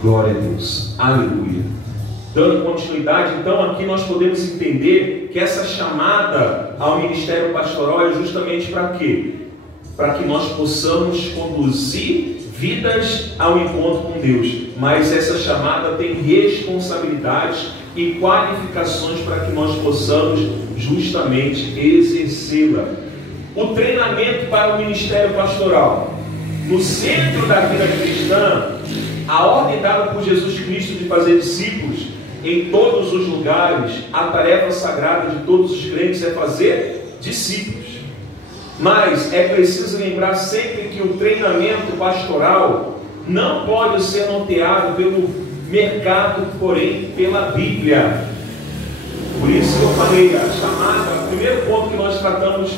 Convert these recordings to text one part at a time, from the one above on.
Glória a Deus. Aleluia. Dando continuidade, então, aqui nós podemos entender que essa chamada ao ministério pastoral é justamente para quê? Para que nós possamos conduzir vidas ao encontro com Deus. Mas essa chamada tem responsabilidades e qualificações para que nós possamos justamente exercê-la. O treinamento para o ministério pastoral. No centro da vida cristã, a ordem dada por Jesus Cristo de fazer discípulos em todos os lugares, a tarefa sagrada de todos os crentes é fazer discípulos. Mas é preciso lembrar sempre que o treinamento pastoral não pode ser norteado pelo mercado, porém pela Bíblia. Por isso que eu falei, a chamada, o primeiro ponto que nós tratamos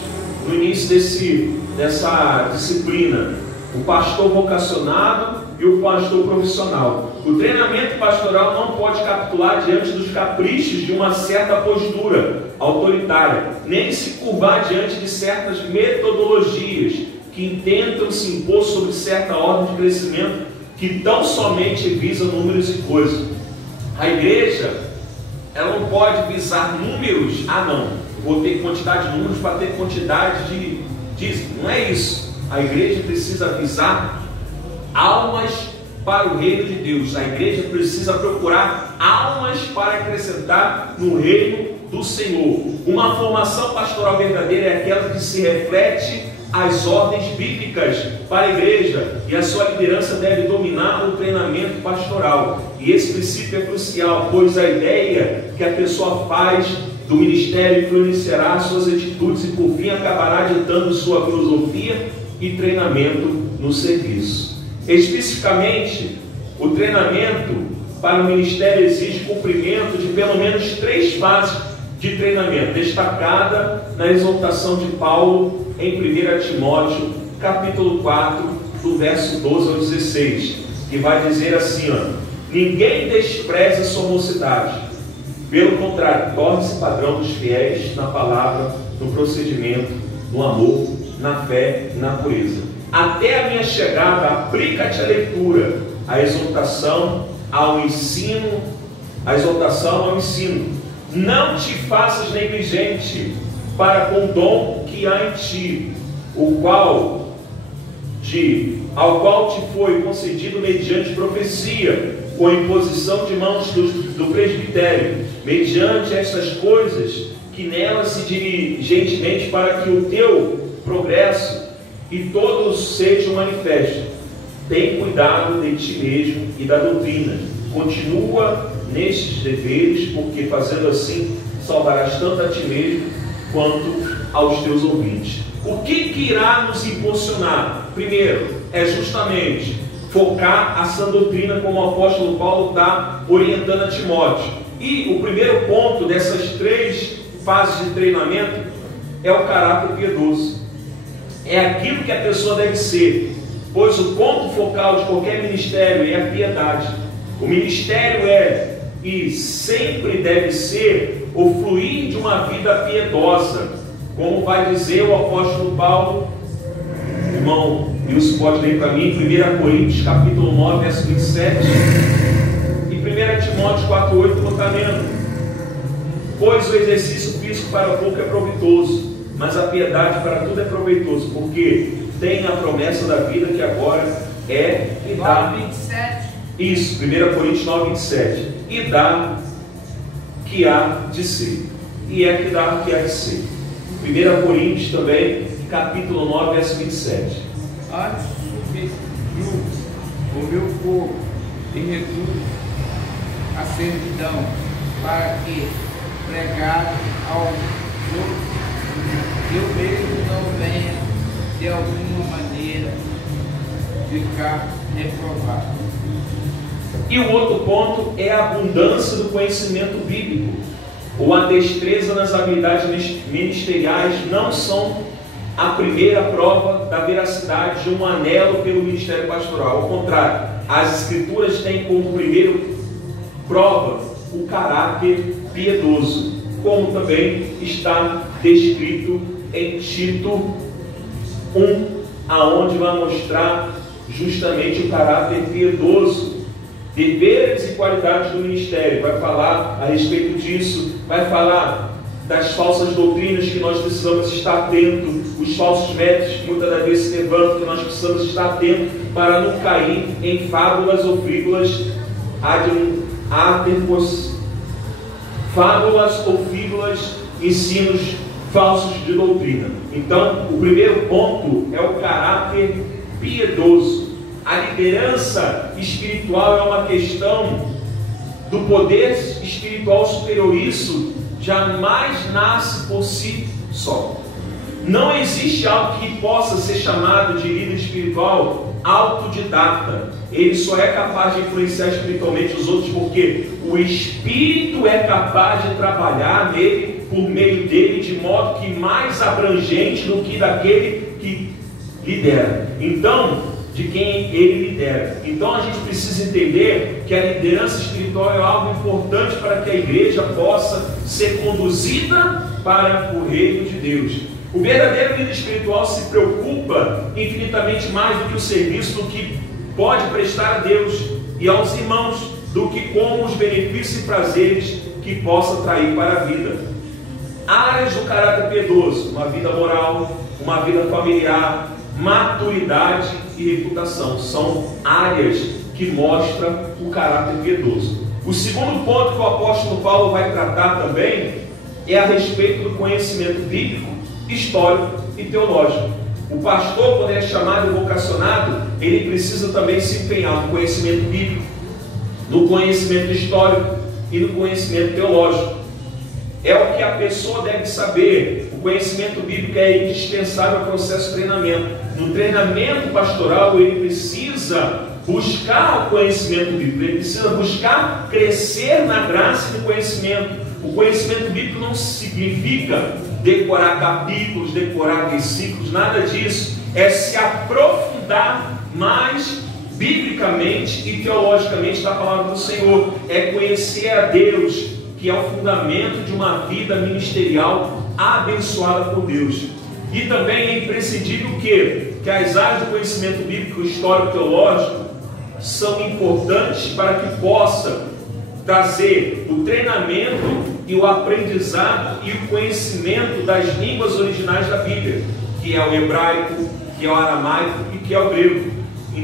no início dessa disciplina, o pastor vocacionado e o pastor profissional. O treinamento pastoral não pode capitular diante dos caprichos de uma certa postura autoritária, nem se curvar diante de certas metodologias que intentam se impor sobre certa ordem de crescimento que tão somente visa números e coisas. A igreja, ela não pode visar números. Não, vou ter quantidade de números para ter quantidade de dízimo. Não é isso. A igreja precisa visar almas para o reino de Deus. A igreja precisa procurar almas para acrescentar no reino do Senhor. Uma formação pastoral verdadeira é aquela que se reflete as ordens bíblicas para a igreja, e a sua liderança deve dominar o treinamento pastoral. E esse princípio é crucial, pois a ideia que a pessoa faz do ministério influenciará suas atitudes e por fim acabará ditando sua filosofia e treinamento no serviço. Especificamente, o treinamento para o ministério exige cumprimento de pelo menos 3 fases de treinamento, destacada na exortação de Paulo em 1 Timóteo, capítulo 4, do verso 12 ao 16, que vai dizer assim, ninguém despreze a sua mocidade, pelo contrário, torne-se padrão dos fiéis na palavra, no procedimento, no amor, na fé e na pureza. Até a minha chegada, aplica-te a leitura, a exortação ao ensino, Não te faças negligente para com o dom que há em ti, ao qual te foi concedido mediante profecia, com imposição de mãos do presbitério, mediante estas coisas que nelas se diligentemente para que o teu progresso e todos sejam manifestos. Tem cuidado de ti mesmo e da doutrina. Continua nestes deveres, porque fazendo assim salvarás tanto a ti mesmo quanto aos teus ouvintes. O que irá nos impulsionar? Primeiro, é justamente focar a sã doutrina, como o apóstolo Paulo está orientando a Timóteo. E o primeiro ponto dessas 3 fases de treinamento é o caráter piedoso. É aquilo que a pessoa deve ser, pois o ponto focal de qualquer ministério é a piedade. O ministério é e sempre deve ser o fluir de uma vida piedosa, como vai dizer o apóstolo Paulo. Irmão, isso pode ler para mim, 1 Coríntios capítulo 9, verso 27, e 1 Timóteo 4,8, vou estar lendo. Pois o exercício físico para o pouco é proveitoso, mas a piedade para tudo é proveitoso, porque tem a promessa da vida que agora é e dá. 27. Isso, 1 Coríntios 9, 27. E dá que há de ser. E é que dá que há de ser. 1 Coríntios também, capítulo 9, verso 27. Antes substituiu o meu povo e reduz a servidão, para que pregar aos outros, eu mesmo não venha de alguma maneira ficar reprovado. E o outro ponto é a abundância do conhecimento bíblico, ou a destreza nas habilidades ministeriais não são a primeira prova da veracidade de um anelo pelo ministério pastoral. Ao contrário, as escrituras têm como primeira prova o caráter piedoso, como também está descrito em Tito 1, aonde vai mostrar justamente o caráter piedoso deveres e qualidades do ministério, vai falar a respeito disso, vai falar das falsas doutrinas que nós precisamos estar atentos, os falsos métodos que muitas das vezes se levantam, que nós precisamos estar atentos para não cair em fábulas ou fíbulas, ensinos falsos de doutrina. Então, o primeiro ponto é o caráter piedoso. A liderança espiritual é uma questão do poder espiritual superior. Isso jamais nasce por si só. Não existe algo que possa ser chamado de líder espiritual autodidata. Ele só é capaz de influenciar espiritualmente os outros porque o Espírito é capaz de trabalhar nele, por meio dele, de modo que mais abrangente do que daquele que lidera. Então, de quem ele lidera. Então a gente precisa entender que a liderança espiritual é algo importante para que a igreja possa ser conduzida para o reino de Deus. O verdadeiro líder espiritual se preocupa infinitamente mais do que o serviço, do que pode prestar a Deus e aos irmãos, do que com os benefícios e prazeres que possa trair para a vida. Áreas do caráter piedoso: uma vida moral, uma vida familiar, maturidade e reputação, são áreas que mostram o caráter piedoso. O segundo ponto que o apóstolo Paulo vai tratar também é a respeito do conhecimento bíblico, histórico e teológico. O pastor, quando é chamado e vocacionado, ele precisa também se empenhar no conhecimento bíblico, no conhecimento histórico e no conhecimento teológico. É o que a pessoa deve saber. O conhecimento bíblico é indispensável ao processo de treinamento. No treinamento pastoral, ele precisa buscar o conhecimento bíblico, ele precisa buscar crescer na graça e no conhecimento. O conhecimento bíblico não significa decorar capítulos, decorar versículos, nada disso. É se aprofundar mais biblicamente e teologicamente da palavra do Senhor. É conhecer a Deus, que é o fundamento de uma vida ministerial abençoada por Deus. E também é imprescindível que as áreas do conhecimento bíblico, histórico e teológico são importantes para que possa trazer o treinamento e o aprendizado e o conhecimento das línguas originais da Bíblia, que é o hebraico, que é o aramaico e que é o grego. Então,